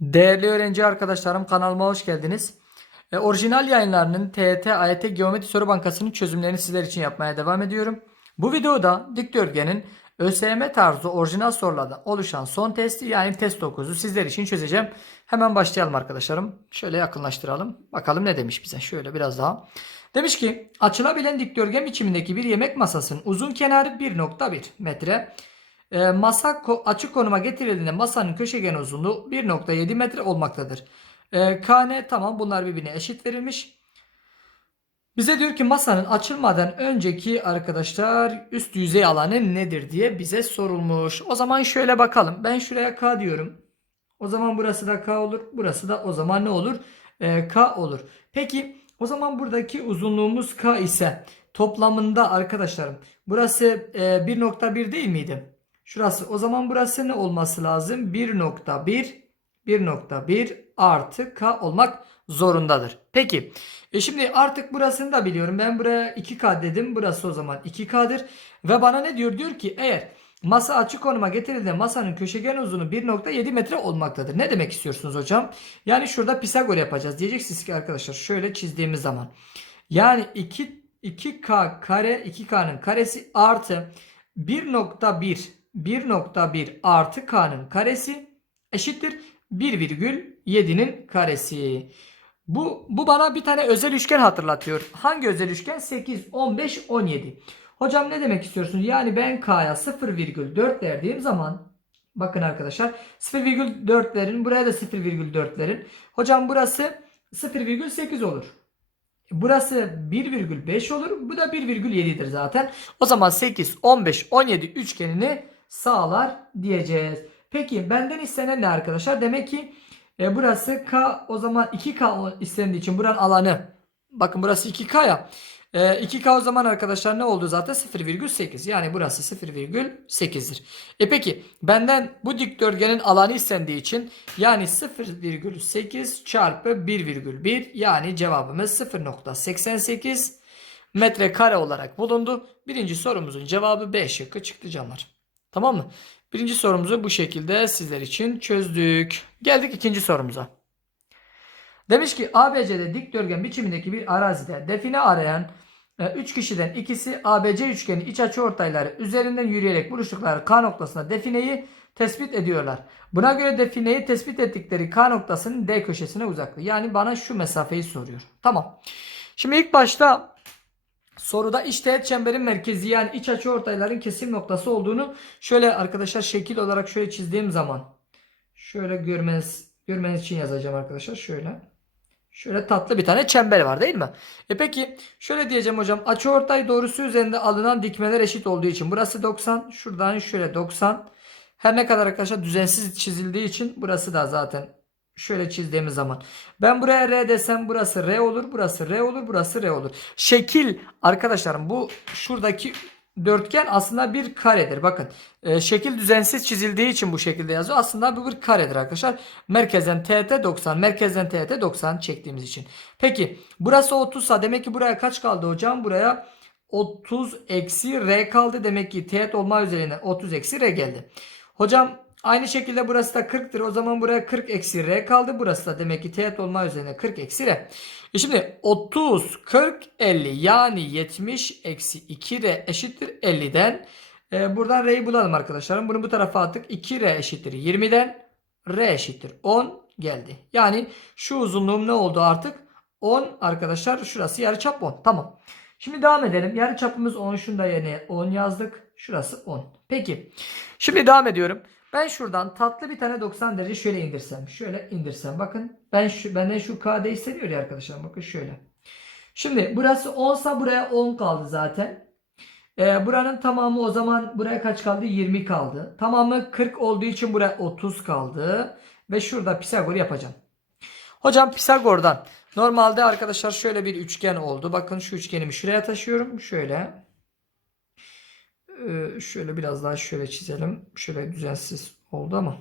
Değerli öğrenci arkadaşlarım kanalıma hoş geldiniz. E, orijinal yayınlarının TYT, AYT Geometri Soru Bankası'nın çözümlerini sizler için yapmaya devam ediyorum. Bu videoda dikdörtgenin ÖSYM tarzı orijinal sorulardan oluşan son testi yani test 9'u sizler için çözeceğim. Hemen başlayalım arkadaşlarım. Şöyle yakınlaştıralım. Bakalım ne demiş bize. Şöyle biraz daha. Demiş ki açılabilen dikdörtgen biçimindeki bir yemek masasının uzun kenarı 1.1 metre. E, masa ko- açık konuma getirildiğinde masanın köşegen uzunluğu 1.7 metre olmaktadır. E, KN tamam bunlar birbirine eşit verilmiş. Bize diyor ki masanın açılmadan önceki arkadaşlar üst yüzey alanı nedir diye bize sorulmuş. O zaman şöyle bakalım. Ben şuraya K diyorum. O zaman burası da K olur. Burası da o zaman ne olur? E, K olur. Peki o zaman buradaki uzunluğumuz K ise toplamında arkadaşlarım burası e, 1.1 değil miydi? Şurası o zaman burası ne olması lazım? 1.1 1.1 artı K olmak zorundadır. Peki e şimdi artık burasını da biliyorum. Ben buraya 2K dedim. Burası o zaman 2K'dır. Ve bana ne diyor? Diyor ki eğer masa açık konuma getirildiğinde masanın köşegen uzunluğu 1.7 metre olmaktadır. Ne demek istiyorsunuz hocam? Yani şurada Pisagor yapacağız. Diyeceksiniz ki arkadaşlar şöyle çizdiğimiz zaman. Yani 2 2K kare 2K'nın karesi artı 1.1 1.1 artı K'nın karesi eşittir 1,7'nin karesi. Bu, bu bana bir tane özel üçgen hatırlatıyor. Hangi özel üçgen? 8, 15, 17. Hocam ne demek istiyorsunuz? Yani ben K'ya 0,4 verdiğim zaman bakın arkadaşlar 0,4 verin. Buraya da 0,4 verin. Hocam burası 0,8 olur. Burası 1,5 olur. Bu da 1,7'dir zaten. O zaman 8, 15, 17 üçgenini sağlar diyeceğiz. Peki benden istenen ne arkadaşlar? Demek ki e, burası K o zaman 2K istendiği için buranın alanı. Bakın burası 2K ya. E, 2K o zaman arkadaşlar ne oldu zaten? 0,8. Yani burası 0,8'dir. E peki benden bu dikdörtgenin alanı istendiği için yani 0,8 çarpı 1,1 yani cevabımız 0,88 metrekare olarak bulundu. Birinci sorumuzun cevabı B şıkkı çıktı canlar. Tamam mı? Birinci sorumuzu bu şekilde sizler için çözdük. Geldik ikinci sorumuza. Demiş ki ABC'de dikdörtgen biçimindeki bir arazide define arayan 3 kişiden ikisi ABC üçgeni iç açı ortayları üzerinden yürüyerek buluştukları K noktasına defineyi tespit ediyorlar. Buna göre defineyi tespit ettikleri K noktasının D köşesine uzaklığı. Yani bana şu mesafeyi soruyor. Tamam. Şimdi ilk başta soruda iç teğet çemberin merkezi yani iç açı ortayların kesim noktası olduğunu şöyle arkadaşlar şekil olarak şöyle çizdiğim zaman şöyle görmeniz görmeniz için yazacağım arkadaşlar şöyle. Şöyle tatlı bir tane çember var değil mi? E peki şöyle diyeceğim hocam. Açıortay doğrusu üzerinde alınan dikmeler eşit olduğu için burası 90. Şuradan şöyle 90. Her ne kadar arkadaşlar düzensiz çizildiği için burası da zaten şöyle çizdiğimiz zaman. Ben buraya R desem burası R olur. Burası R olur. Burası R olur. Şekil arkadaşlarım bu şuradaki dörtgen aslında bir karedir. Bakın e, şekil düzensiz çizildiği için bu şekilde yazıyor. Aslında bu bir karedir arkadaşlar. Merkezden TT 90, merkezden TT 90 çektiğimiz için. Peki burası 30 sa demek ki buraya kaç kaldı hocam? Buraya 30 eksi R kaldı. Demek ki teğet olma üzerine 30 eksi R geldi. Hocam aynı şekilde burası da 40'tır. O zaman buraya 40 eksi R kaldı. Burası da demek ki teğet olma üzerine 40 eksi R. E şimdi 30, 40, 50 yani 70 eksi 2R eşittir 50'den. E, buradan R'yi bulalım arkadaşlarım. Bunu bu tarafa attık. 2R eşittir 20'den. R eşittir 10 geldi. Yani şu uzunluğum ne oldu artık? 10 arkadaşlar. Şurası yarıçap 10. Tamam. Şimdi devam edelim. Yarıçapımız 10. Şunu da yerine 10 yazdık. Şurası 10. Peki. Şimdi devam ediyorum. Ben şuradan tatlı bir tane 90 derece şöyle indirsem. Şöyle indirsem. Bakın ben şu, benden şu KD isteniyor ya arkadaşlar. Bakın şöyle. Şimdi burası 10 sa buraya 10 kaldı zaten. Ee, buranın tamamı o zaman buraya kaç kaldı? 20 kaldı. Tamamı 40 olduğu için buraya 30 kaldı. Ve şurada Pisagor yapacağım. Hocam Pisagor'dan normalde arkadaşlar şöyle bir üçgen oldu. Bakın şu üçgenimi şuraya taşıyorum. Şöyle. Ee, şöyle biraz daha şöyle çizelim. Şöyle düzensiz oldu ama.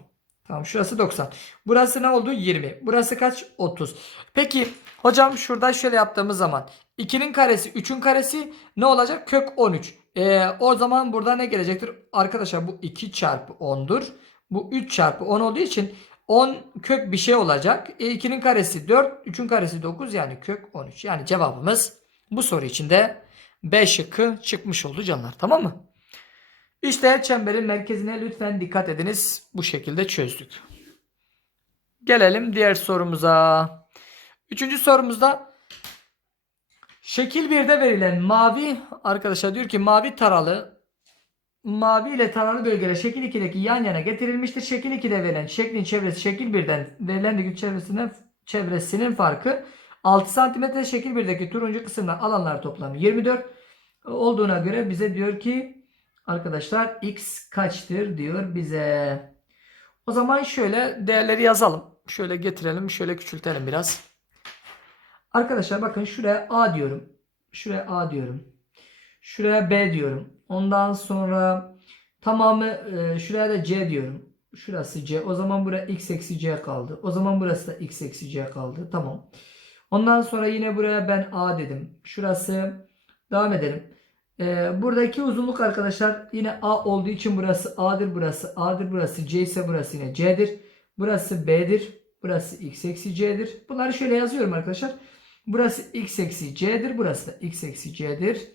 Tamam şurası 90. Burası ne oldu? 20. Burası kaç? 30. Peki hocam şurada şöyle yaptığımız zaman 2'nin karesi 3'ün karesi ne olacak? Kök 13. Ee, o zaman burada ne gelecektir? Arkadaşlar bu 2 çarpı 10'dur. Bu 3 çarpı 10 olduğu için 10 kök bir şey olacak. E, 2'nin karesi 4, 3'ün karesi 9 yani kök 13. Yani cevabımız bu soru içinde B şıkkı çıkmış oldu canlar. Tamam mı? İşte çemberin merkezine lütfen dikkat ediniz. Bu şekilde çözdük. Gelelim diğer sorumuza. Üçüncü sorumuzda şekil 1'de verilen mavi arkadaşlar diyor ki mavi taralı mavi ile taralı bölgeler şekil 2'deki yan yana getirilmiştir. Şekil 2'de verilen şeklin çevresi şekil 1'den verilen güç çevresinin çevresinin farkı 6 cm şekil 1'deki turuncu kısımdan alanlar toplamı 24 olduğuna göre bize diyor ki arkadaşlar x kaçtır diyor bize. O zaman şöyle değerleri yazalım. Şöyle getirelim, şöyle küçültelim biraz. Arkadaşlar bakın şuraya A diyorum. Şuraya A diyorum. Şuraya B diyorum. Ondan sonra tamamı e, şuraya da C diyorum. Şurası C. O zaman buraya x eksi C kaldı. O zaman burası da x eksi C kaldı. Tamam. Ondan sonra yine buraya ben A dedim. Şurası devam edelim. E, buradaki uzunluk arkadaşlar yine A olduğu için burası A'dır. Burası A'dır. Burası C ise burası yine C'dir. Burası B'dir. Burası x eksi C'dir. Bunları şöyle yazıyorum arkadaşlar. Burası x eksi c'dir. Burası da x eksi c'dir.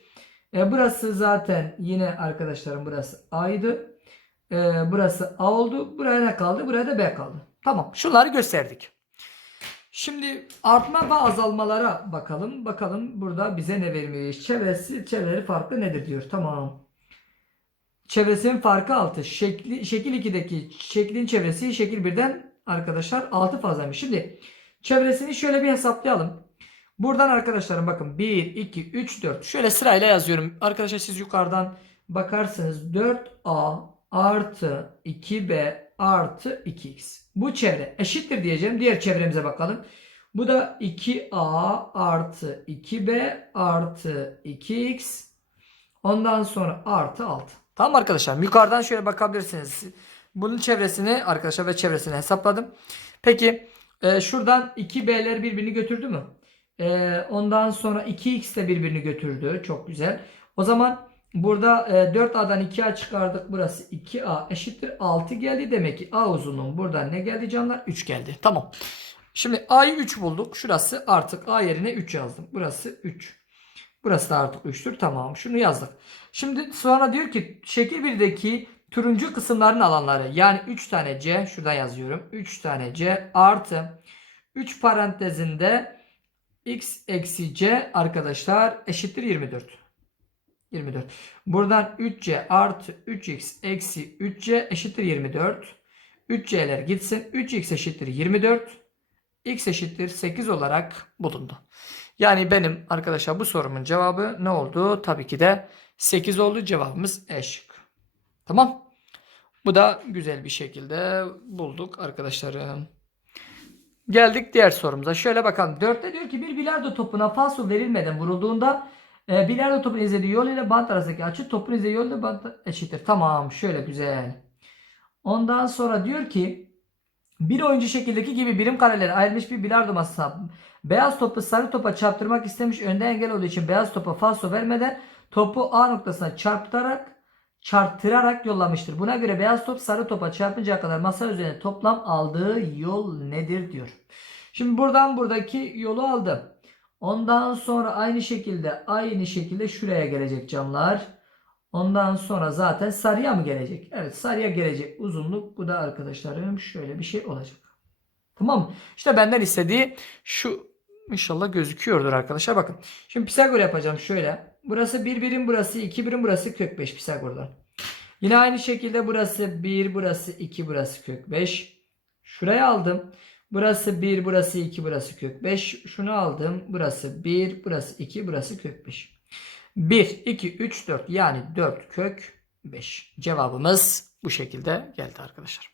E, burası zaten yine arkadaşlarım burası a'ydı. E, burası a oldu. Buraya ne kaldı? Buraya da b kaldı. Tamam. Şunları gösterdik. Şimdi artma ve azalmalara bakalım. Bakalım burada bize ne vermiş. Çevresi, çevreleri farklı nedir diyor. Tamam. Çevresinin farkı 6. Şekli, şekil 2'deki şeklin çevresi şekil 1'den arkadaşlar 6 fazlaymış. Şimdi çevresini şöyle bir hesaplayalım. Buradan arkadaşlarım bakın 1, 2, 3, 4. Şöyle sırayla yazıyorum. Arkadaşlar siz yukarıdan bakarsanız 4A artı 2B artı 2X. Bu çevre eşittir diyeceğim. Diğer çevremize bakalım. Bu da 2A artı 2B artı 2X. Ondan sonra artı 6. Tamam arkadaşlar. Yukarıdan şöyle bakabilirsiniz. Bunun çevresini arkadaşlar ve çevresini hesapladım. Peki e, şuradan 2B'ler birbirini götürdü mü? Ee, ondan sonra 2x de birbirini götürdü. Çok güzel. O zaman burada e, 4a'dan 2a çıkardık. Burası 2a eşittir 6 geldi. Demek ki a uzunluğum buradan ne geldi canlar? 3 geldi. Tamam. Şimdi a'yı 3 bulduk. Şurası artık a yerine 3 yazdım. Burası 3. Burası da artık 3'tür. Tamam. Şunu yazdık. Şimdi sonra diyor ki şekil 1'deki turuncu kısımların alanları yani 3 tane c şuradan yazıyorum. 3 tane c artı 3 parantezinde x eksi c arkadaşlar eşittir 24. 24. Buradan 3c artı 3x eksi 3c eşittir 24. 3c'ler gitsin. 3x eşittir 24. x eşittir 8 olarak bulundu. Yani benim arkadaşlar bu sorumun cevabı ne oldu? Tabii ki de 8 oldu. Cevabımız E. Tamam. Bu da güzel bir şekilde bulduk arkadaşlarım. Geldik diğer sorumuza. Şöyle bakalım. 4'te diyor ki bir bilardo topuna falso verilmeden vurulduğunda e, bilardo topun izlediği yol ile bant arasındaki açı topun izlediği yol ile bant eşittir. Tamam şöyle güzel. Ondan sonra diyor ki bir oyuncu şekildeki gibi birim karelere ayrılmış bir bilardo masasına beyaz topu sarı topa çarptırmak istemiş. Önde engel olduğu için beyaz topa falso vermeden topu A noktasına çarptırarak çarptırarak yollamıştır. Buna göre beyaz top sarı topa çarpıncaya kadar masa üzerine toplam aldığı yol nedir diyor. Şimdi buradan buradaki yolu aldım. Ondan sonra aynı şekilde aynı şekilde şuraya gelecek camlar. Ondan sonra zaten sarıya mı gelecek? Evet sarıya gelecek uzunluk. Bu da arkadaşlarım şöyle bir şey olacak. Tamam mı? İşte benden istediği şu inşallah gözüküyordur arkadaşlar. Bakın. Şimdi Pisagor yapacağım şöyle. Burası 1 birim burası 2 birim burası kök 5 Pisagor'dan. Yine aynı şekilde burası 1 burası 2 burası kök 5. Şuraya aldım. Burası 1 burası 2 burası kök 5. Şunu aldım. Burası 1 burası 2 burası kök 5. 1 2 3 4 yani 4 kök 5. Cevabımız bu şekilde geldi arkadaşlar.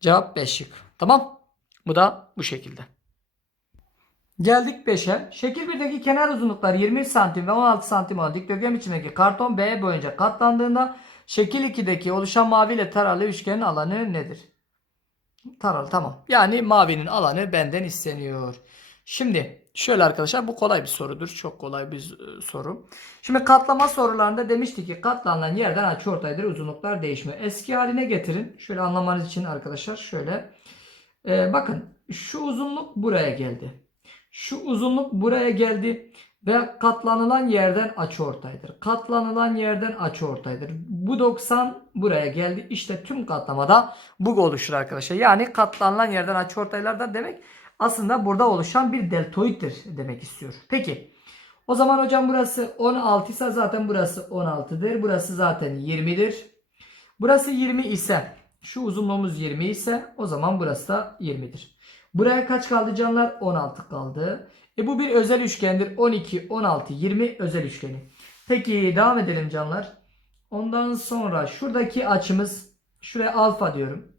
Cevap 5 şık. Tamam. Bu da bu şekilde. Geldik 5'e. Şekil 1'deki kenar uzunluklar 20 santim ve 16 santim olan dikdörtgen biçimdeki karton B boyunca katlandığında şekil 2'deki oluşan mavi ile taralı üçgenin alanı nedir? Taralı tamam. Yani mavinin alanı benden isteniyor. Şimdi şöyle arkadaşlar bu kolay bir sorudur. Çok kolay bir e, soru. Şimdi katlama sorularında demiştik ki katlanılan yerden açı ortaydır uzunluklar değişmiyor. Eski haline getirin. Şöyle anlamanız için arkadaşlar şöyle. Ee, bakın şu uzunluk buraya geldi. Şu uzunluk buraya geldi ve katlanılan yerden açıortaydır. Katlanılan yerden açıortaydır. Bu 90 buraya geldi. İşte tüm katlamada bu oluşur arkadaşlar. Yani katlanılan yerden açıortaylardan demek aslında burada oluşan bir deltoittir demek istiyor. Peki o zaman hocam burası 16 ise zaten burası 16'dır. Burası zaten 20'dir. Burası 20 ise şu uzunluğumuz 20 ise o zaman burası da 20'dir. Buraya kaç kaldı canlar? 16 kaldı. E bu bir özel üçgendir. 12, 16, 20 özel üçgeni. Peki devam edelim canlar. Ondan sonra şuradaki açımız şuraya alfa diyorum.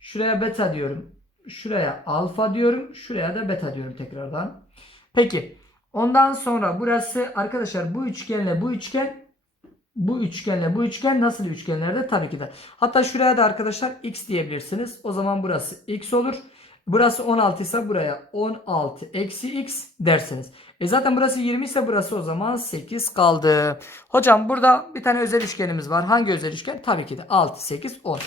Şuraya beta diyorum. Şuraya alfa diyorum. Şuraya da beta diyorum tekrardan. Peki ondan sonra burası arkadaşlar bu üçgenle bu üçgen bu üçgenle bu üçgen nasıl üçgenlerde? Tabii ki de. Hatta şuraya da arkadaşlar x diyebilirsiniz. O zaman burası x olur. Burası 16 ise buraya 16 eksi x dersiniz. E zaten burası 20 ise burası o zaman 8 kaldı. Hocam burada bir tane özel üçgenimiz var. Hangi özel üçgen? Tabii ki de 6, 8, 10.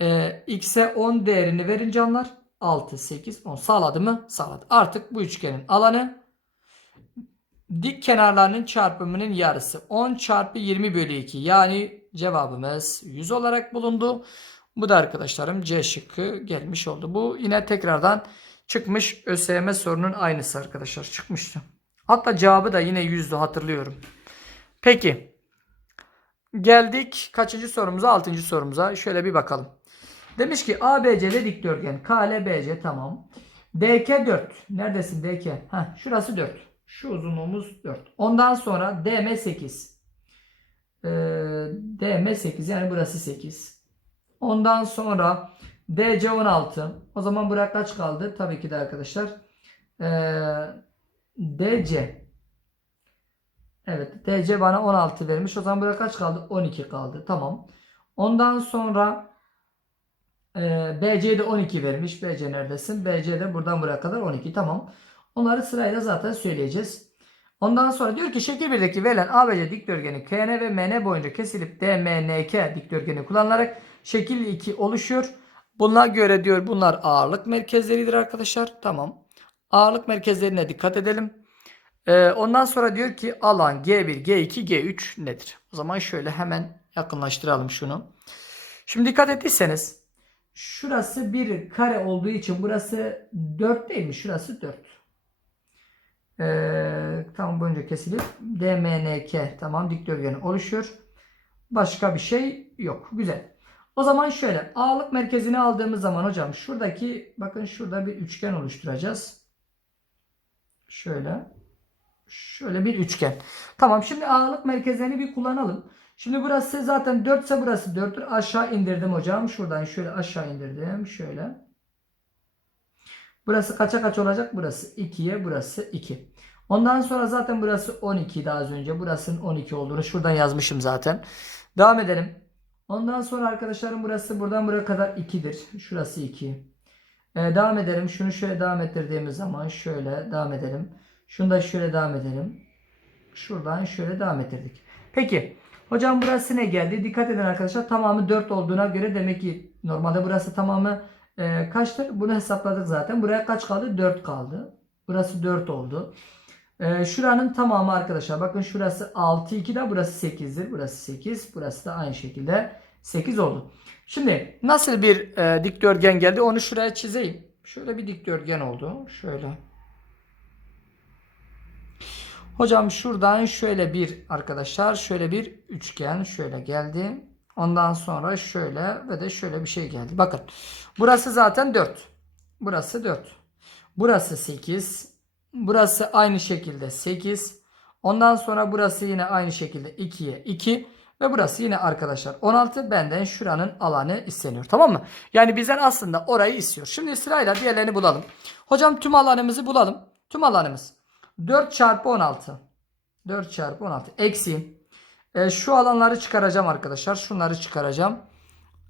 E, x'e 10 değerini verin canlar. 6, 8, 10. Sağladı mı? Sağladı. Artık bu üçgenin alanı dik kenarlarının çarpımının yarısı. 10 çarpı 20 bölü 2. Yani cevabımız 100 olarak bulundu. Bu da arkadaşlarım C şıkkı gelmiş oldu. Bu yine tekrardan çıkmış ÖSYM sorunun aynısı arkadaşlar çıkmıştı. Hatta cevabı da yine yüzdü hatırlıyorum. Peki. Geldik kaçıncı sorumuza? Altıncı sorumuza. Şöyle bir bakalım. Demiş ki ABC'de dikdörtgen. KLBC tamam. DK 4. Neredesin DK? Heh, şurası 4. Şu uzunluğumuz 4. Ondan sonra DM 8. Ee, DM 8 yani burası 8. Ondan sonra DC 16. O zaman buraya kaç kaldı? Tabii ki de arkadaşlar. Ee, DC. Evet DC bana 16 vermiş. O zaman buraya kaç kaldı? 12 kaldı. Tamam. Ondan sonra e, BC'de 12 vermiş. BC neredesin? BC de buradan buraya kadar 12. Tamam. Onları sırayla zaten söyleyeceğiz. Ondan sonra diyor ki şekil 1'deki verilen ABC dikdörtgeni KN ve MN boyunca kesilip DMNK dikdörtgeni kullanılarak şekil 2 oluşuyor. Buna göre diyor bunlar ağırlık merkezleridir arkadaşlar. Tamam. Ağırlık merkezlerine dikkat edelim. Ee, ondan sonra diyor ki alan G1, G2, G3 nedir? O zaman şöyle hemen yakınlaştıralım şunu. Şimdi dikkat ettiyseniz şurası bir kare olduğu için burası 4 değil mi? Şurası 4. Ee, tam boyunca kesilip DMNK tamam dikdörtgen oluşuyor. Başka bir şey yok. Güzel. O zaman şöyle ağırlık merkezini aldığımız zaman hocam şuradaki bakın şurada bir üçgen oluşturacağız. Şöyle. Şöyle bir üçgen. Tamam şimdi ağırlık merkezlerini bir kullanalım. Şimdi burası zaten 4 ise burası 4'tür. Aşağı indirdim hocam. Şuradan şöyle aşağı indirdim. Şöyle. Burası kaça kaç olacak? Burası 2'ye burası 2. Ondan sonra zaten burası 12 daha az önce. Burasının 12 olduğunu şuradan yazmışım zaten. Devam edelim. Ondan sonra arkadaşlarım burası buradan buraya kadar 2'dir. Şurası 2. Ee, devam edelim. Şunu şöyle devam ettirdiğimiz zaman şöyle devam edelim. Şunu da şöyle devam edelim. Şuradan şöyle devam ettirdik. Peki. Hocam burası ne geldi? Dikkat edin arkadaşlar. Tamamı 4 olduğuna göre demek ki normalde burası tamamı e, kaçtır? Bunu hesapladık zaten. Buraya kaç kaldı? 4 kaldı. Burası 4 oldu. E, şuranın tamamı arkadaşlar. Bakın şurası 6 2 de burası 8'dir. Burası 8. Burası da aynı şekilde 8 oldu. Şimdi nasıl bir e, dikdörtgen geldi? Onu şuraya çizeyim. Şöyle bir dikdörtgen oldu. Şöyle. Hocam şuradan şöyle bir arkadaşlar şöyle bir üçgen şöyle geldi. Ondan sonra şöyle ve de şöyle bir şey geldi. Bakın burası zaten 4. Burası 4. Burası 8. Burası aynı şekilde 8. Ondan sonra burası yine aynı şekilde 2'ye 2. Ve burası yine arkadaşlar 16. Benden şuranın alanı isteniyor. Tamam mı? Yani bizden aslında orayı istiyor. Şimdi sırayla diğerlerini bulalım. Hocam tüm alanımızı bulalım. Tüm alanımız 4 çarpı 16. 4 çarpı 16. Eksi. E, şu alanları çıkaracağım arkadaşlar. Şunları çıkaracağım.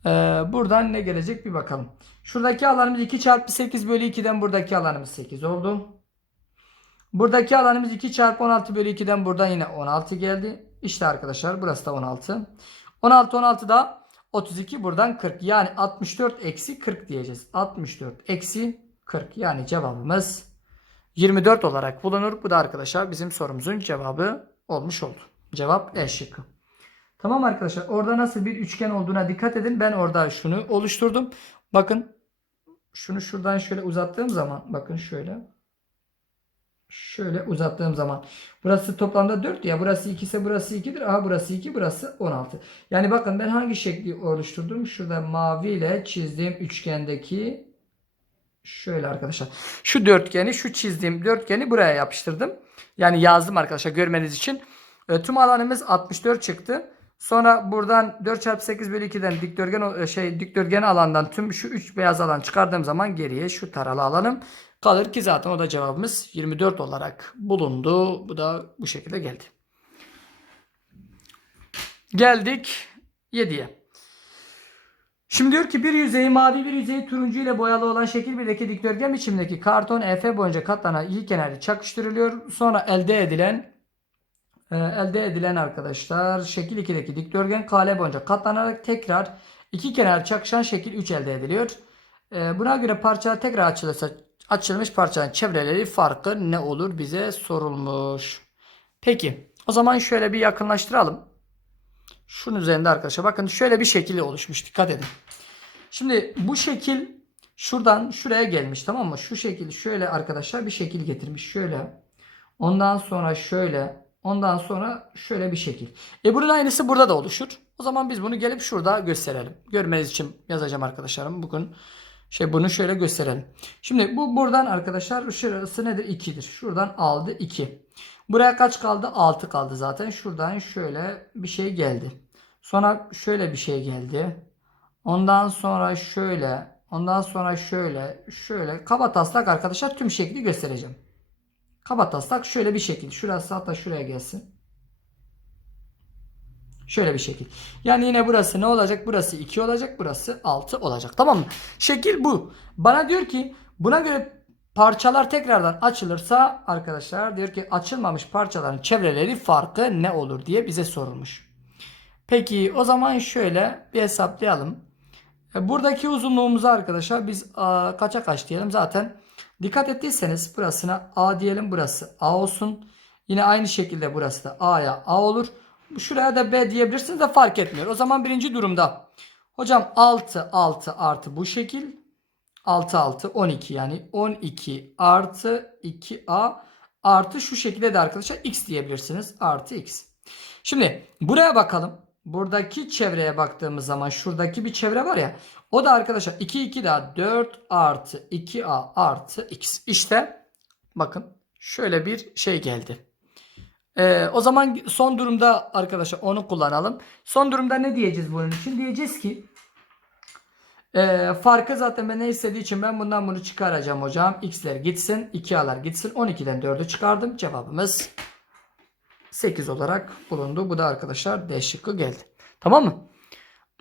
E, buradan ne gelecek bir bakalım. Şuradaki alanımız 2 çarpı 8 bölü 2'den buradaki alanımız 8 oldu. Buradaki alanımız 2 çarpı 16 bölü 2'den buradan yine 16 geldi. İşte arkadaşlar burası da 16. 16 16 da 32 buradan 40. Yani 64 eksi 40 diyeceğiz. 64 eksi 40. Yani cevabımız 24 olarak bulunur. Bu da arkadaşlar bizim sorumuzun cevabı olmuş oldu. Cevap E şıkkı. Tamam arkadaşlar orada nasıl bir üçgen olduğuna dikkat edin. Ben orada şunu oluşturdum. Bakın şunu şuradan şöyle uzattığım zaman bakın şöyle şöyle uzattığım zaman burası toplamda 4 ya burası 2 ise burası 2'dir. Aha burası 2 burası 16. Yani bakın ben hangi şekli oluşturdum? Şurada mavi ile çizdiğim üçgendeki şöyle arkadaşlar. Şu dörtgeni şu çizdiğim dörtgeni buraya yapıştırdım. Yani yazdım arkadaşlar görmeniz için. E, tüm alanımız 64 çıktı. Sonra buradan 4 çarpı 8 bölü 2'den dikdörtgen e, şey dikdörtgen alandan tüm şu 3 beyaz alan çıkardığım zaman geriye şu taralı alanım kalır ki zaten o da cevabımız 24 olarak bulundu. Bu da bu şekilde geldi. Geldik 7'ye. Şimdi diyor ki bir yüzeyi mavi bir yüzeyi turuncu ile boyalı olan şekil 1'deki dikdörtgen biçimdeki karton EF boyunca katlanan iki kenarı çakıştırılıyor. Sonra elde edilen e, elde edilen arkadaşlar şekil 2'deki dikdörtgen kale boyunca katlanarak tekrar iki kenar çakışan şekil 3 elde ediliyor. E, buna göre parça tekrar açılırsa açılmış parçanın çevreleri farkı ne olur bize sorulmuş. Peki o zaman şöyle bir yakınlaştıralım. Şunun üzerinde arkadaşlar bakın şöyle bir şekil oluşmuş dikkat edin. Şimdi bu şekil şuradan şuraya gelmiş tamam mı? Şu şekil şöyle arkadaşlar bir şekil getirmiş şöyle. Ondan sonra şöyle ondan sonra şöyle bir şekil. E bunun aynısı burada da oluşur. O zaman biz bunu gelip şurada gösterelim. Görmeniz için yazacağım arkadaşlarım. Bugün şey bunu şöyle gösterelim. Şimdi bu buradan arkadaşlar şurası nedir? 2'dir. Şuradan aldı 2. Buraya kaç kaldı? 6 kaldı zaten. Şuradan şöyle bir şey geldi. Sonra şöyle bir şey geldi. Ondan sonra şöyle. Ondan sonra şöyle. Şöyle. Kaba taslak arkadaşlar tüm şekli göstereceğim. Kaba taslak şöyle bir şekil. Şurası hatta şuraya gelsin. Şöyle bir şekil. Yani yine burası ne olacak? Burası 2 olacak. Burası 6 olacak. Tamam mı? Şekil bu. Bana diyor ki buna göre parçalar tekrardan açılırsa arkadaşlar diyor ki açılmamış parçaların çevreleri farkı ne olur diye bize sorulmuş. Peki o zaman şöyle bir hesaplayalım. E, Buradaki uzunluğumuzu arkadaşlar biz a, kaça kaç diyelim zaten. Dikkat ettiyseniz burasına A diyelim burası A olsun. Yine aynı şekilde burası da A'ya A olur. Şuraya da B diyebilirsiniz de fark etmiyor. O zaman birinci durumda. Hocam 6 6 artı bu şekil. 6 6 12 yani 12 artı 2A artı şu şekilde de arkadaşlar x diyebilirsiniz. Artı x. Şimdi buraya bakalım. Buradaki çevreye baktığımız zaman şuradaki bir çevre var ya. O da arkadaşlar 2 2 daha 4 artı 2A artı x. İşte bakın şöyle bir şey geldi. Ee, o zaman son durumda arkadaşlar onu kullanalım. Son durumda ne diyeceğiz bunun için? Diyeceğiz ki e, farkı zaten ben ne istediği için ben bundan bunu çıkaracağım hocam. X'ler gitsin. 2A'lar gitsin. 12'den 4'ü çıkardım. Cevabımız 8 olarak bulundu. Bu da arkadaşlar D şıkkı geldi. Tamam mı?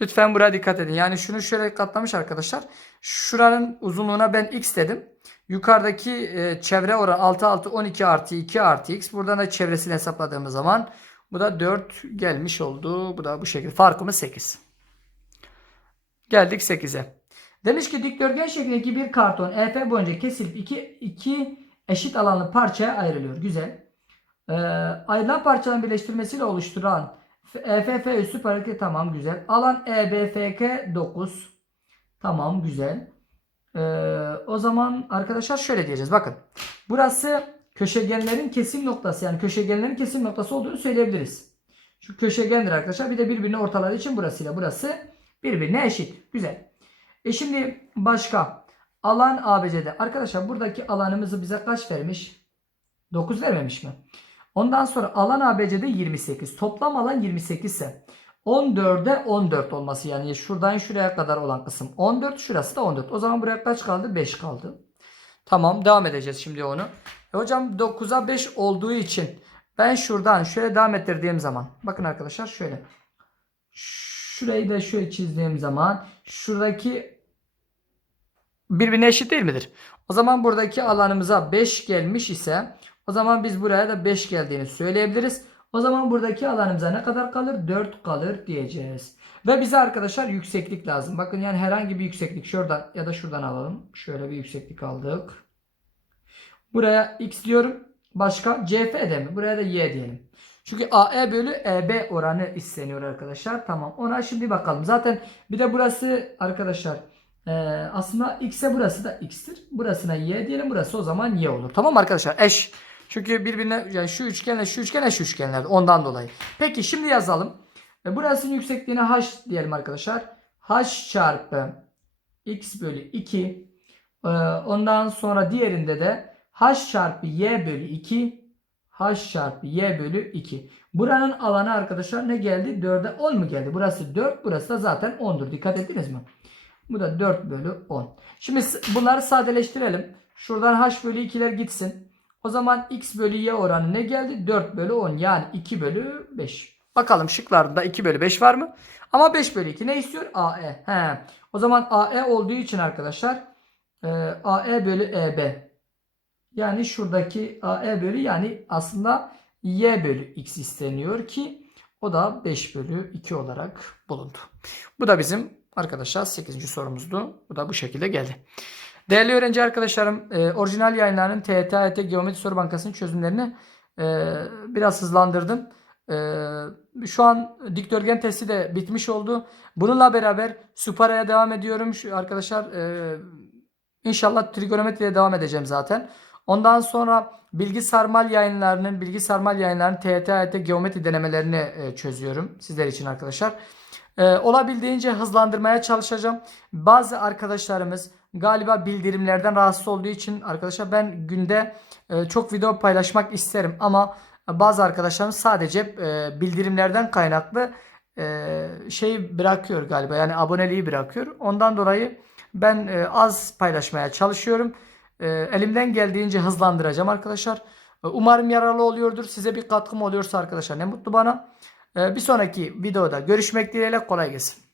Lütfen buraya dikkat edin. Yani şunu şöyle katlamış arkadaşlar. Şuranın uzunluğuna ben x dedim. Yukarıdaki e, çevre oranı 6 6 12 artı 2 artı x. Buradan da çevresini hesapladığımız zaman bu da 4 gelmiş oldu. Bu da bu şekilde. Farkımız 8. Geldik 8'e. Demiş ki dikdörtgen şeklindeki bir karton EF boyunca kesilip iki, iki eşit alanlı parçaya ayrılıyor. Güzel. Ee, ayrılan parçaların birleştirmesiyle oluşturan EFF üssü paralel tamam güzel. Alan E EBFK 9. Tamam güzel. Ee, o zaman arkadaşlar şöyle diyeceğiz. Bakın. Burası köşegenlerin kesim noktası. Yani köşegenlerin kesim noktası olduğunu söyleyebiliriz. Şu köşegendir arkadaşlar. Bir de birbirini ortaladığı için burasıyla burası birbirine eşit. Güzel. E şimdi başka. Alan ABC'de. Arkadaşlar buradaki alanımızı bize kaç vermiş? 9 vermemiş mi? Ondan sonra alan ABC'de 28. Toplam alan 28 ise 14'e 14 olması yani şuradan şuraya kadar olan kısım 14 şurası da 14. O zaman buraya kaç kaldı? 5 kaldı. Tamam devam edeceğiz şimdi onu. E hocam 9'a 5 olduğu için ben şuradan şöyle devam ettirdiğim zaman bakın arkadaşlar şöyle. Şurayı da şöyle çizdiğim zaman şuradaki birbirine eşit değil midir? O zaman buradaki alanımıza 5 gelmiş ise o zaman biz buraya da 5 geldiğini söyleyebiliriz. O zaman buradaki alanımıza ne kadar kalır? 4 kalır diyeceğiz. Ve bize arkadaşlar yükseklik lazım. Bakın yani herhangi bir yükseklik şuradan ya da şuradan alalım. Şöyle bir yükseklik aldık. Buraya x diyorum. Başka CF de mi? Buraya da y diyelim. Çünkü AE bölü EB oranı isteniyor arkadaşlar. Tamam. Ona şimdi bakalım. Zaten bir de burası arkadaşlar e, aslında x'e burası da x'tir. Burasına y diyelim. Burası o zaman y olur. Tamam arkadaşlar? Eş. Çünkü birbirine yani şu üçgenle şu üçgen eş üçgenler. Ondan dolayı. Peki şimdi yazalım. E, burasının yüksekliğine h diyelim arkadaşlar. h çarpı x bölü 2. E, ondan sonra diğerinde de h çarpı y bölü 2 h çarpı y bölü 2. Buranın alanı arkadaşlar ne geldi? 4'e 10 mu geldi? Burası 4 burası da zaten 10'dur. Dikkat ettiniz mi? Bu da 4 bölü 10. Şimdi bunları sadeleştirelim. Şuradan h bölü 2'ler gitsin. O zaman x bölü y oranı ne geldi? 4 bölü 10 yani 2 bölü 5. Bakalım şıklarda 2 bölü 5 var mı? Ama 5 bölü 2 ne istiyor? AE. He. O zaman AE olduğu için arkadaşlar e, AE bölü EB. Yani şuradaki AE bölü yani aslında Y bölü X isteniyor ki o da 5 bölü 2 olarak bulundu. Bu da bizim arkadaşlar 8. sorumuzdu. Bu da bu şekilde geldi. Değerli öğrenci arkadaşlarım e, orijinal yayınlarının TYT AYT Geometri Soru Bankası'nın çözümlerini e, biraz hızlandırdım. E, şu an dikdörtgen testi de bitmiş oldu. Bununla beraber Supara'ya devam ediyorum. Şu arkadaşlar e, inşallah trigonometriye devam edeceğim zaten. Ondan sonra bilgi sarmal yayınlarının bilgi sarmal yayınlarının TYT AYT geometri denemelerini e, çözüyorum sizler için arkadaşlar. E, olabildiğince hızlandırmaya çalışacağım. Bazı arkadaşlarımız galiba bildirimlerden rahatsız olduğu için arkadaşlar ben günde e, çok video paylaşmak isterim ama bazı arkadaşlarım sadece e, bildirimlerden kaynaklı e, şey bırakıyor galiba yani aboneliği bırakıyor. Ondan dolayı ben az paylaşmaya çalışıyorum. Elimden geldiğince hızlandıracağım arkadaşlar. Umarım yararlı oluyordur. Size bir katkım oluyorsa arkadaşlar ne mutlu bana. Bir sonraki videoda görüşmek dileğiyle kolay gelsin.